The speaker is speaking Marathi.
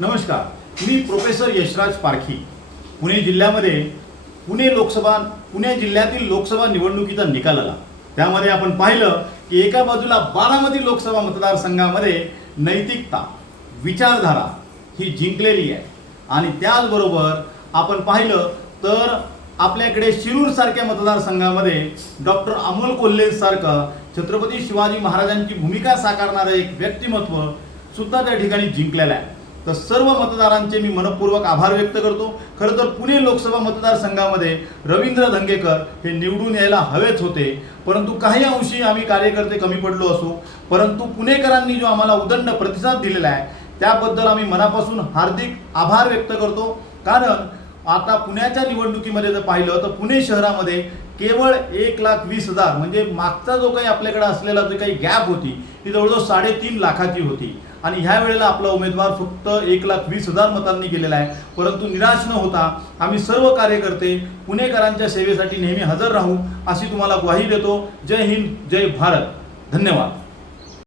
नमस्कार, मी प्रोफेसर यशराज पारखी. पुणे जिल्ह्यामध्ये पुणे जिल्ह्यातील लोकसभा निवडणुकीचा निकाल आला. त्यामध्ये आपण पाहिलं की एका बाजूला बारामती लोकसभा मतदारसंघामध्ये नैतिकता, विचारधारा ही जिंकलेली आहे आणि त्याचबरोबर आपण पाहिलं तर आपल्याकडे शिरूर सारख्या मतदारसंघामध्ये डॉक्टर अमोल कोल्हे सारखं छत्रपती शिवाजी महाराजांची भूमिका साकारणारं एक व्यक्तिमत्व सुद्धा त्या ठिकाणी जिंकलेलं आहे. तर सर्व मतदारांचे मी मनपूर्वक आभार व्यक्त करतो. खरं तर पुणे लोकसभा मतदारसंघामध्ये रवींद्र धंगेकर हे निवडून यायला हवेच होते, परंतु काही अंशी आम्ही कार्यकर्ते कमी पडलो असो, परंतु पुणेकरांनी जो आम्हाला उदंड प्रतिसाद दिलेला आहे त्याबद्दल आम्ही मनापासून हार्दिक आभार व्यक्त करतो. कारण आता पुण्याच्या निवडणुकीमध्ये जर पाहिलं तर पुणे शहरामध्ये केवळ 1,20,000 म्हणजे मागचा जो काही आपल्याकडे असलेला जे काही गॅप होती ती जवळजवळ 3.5 लाखाची होती आणि ह्या वेळेला आपला उमेदवार फक्त 1,20,000 मतांनी गेलेला आहे. परंतु निराश न होता आम्ही सर्व कार्यकर्ते पुणेकरांच्या सेवेसाठी नेहमी हजर राहू अशी तुम्हाला ग्वाही देतो. जय हिंद, जय भारत, धन्यवाद.